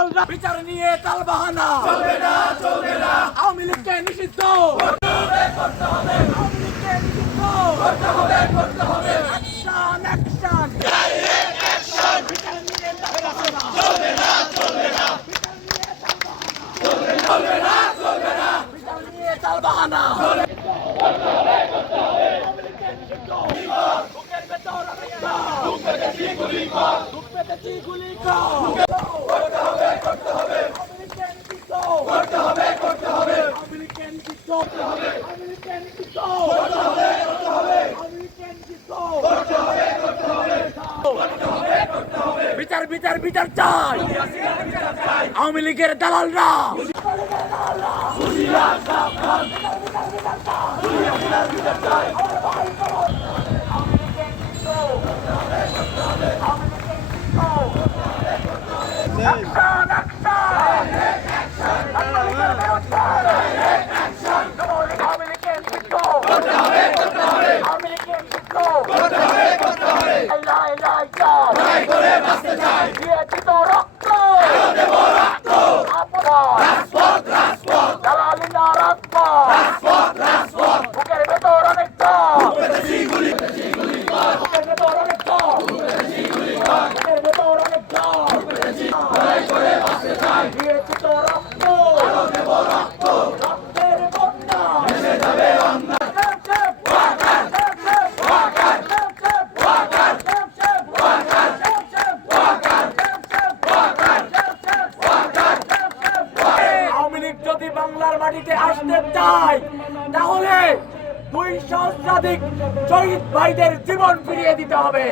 দালালরা বিচার নিয়ে তালবাহানা চলবে না, চলবে না, আওয়ামী লীগকে নিষিদ্ধ করতে হবে, আওয়ামী লীগকে নিষিদ্ধ করতে হবে, করতে হবে। Action action Direct action! বিচার নিয়ে তালবাহানা চলবে না, চলবে না, বিচার নিয়ে তালবাহানা চলবে না, চলবে না। বিচার নিয়ে তালবাহানা বুকের ভেতর আরেকটা বুক পেতেছি গুলি কর করতে হবে, করতে হবে, আওয়ামী লীগকে নিষিদ্ধ করতে হবে, করতে হবে, আওয়ামী লীগকে নিষিদ্ধ আওয়ামী লীগকে নিষিদ্ধ করতে হবে, করতে হবে, আওয়ামী লীগকে নিষিদ্ধ করতে হবে, করতে হবে, করতে হবে, করতে হবে। বিচার বিচার বিচার চাই আওয়ামী লীগের দালালরা হুঁশিয়ার সাবধান, করতে হবে, করতে হবে, করতে হবে, করতে হবে। লড়াই করে বাঁচতে চাই, রক্ত দেব রক্ত। রাজপথ, রাজপথ, রাজপথ, রাজপথ। বুকের ভেতর অনেকটা পেতেছি গুলি, কর, বুকের ভেতর অনেকটা কর। বুকের ভেতর অনেকটা লড়াই করে বাঁচতে চাই, দিয়েছি তো রক্ত দেব রক্ত। রক্তের বন্যা ভেসে যাবে অন্যায়, ওয়াকার, ওয়াকার, ওয়াকার, ওয়াকার, আওয়ামী লীগ যদি বাংলার মাটিতে আসতে চায় তাহলে 2 সহস্রাধিক শহীদ ভাইদের জীবন ফিরিয়ে দিতে হবে।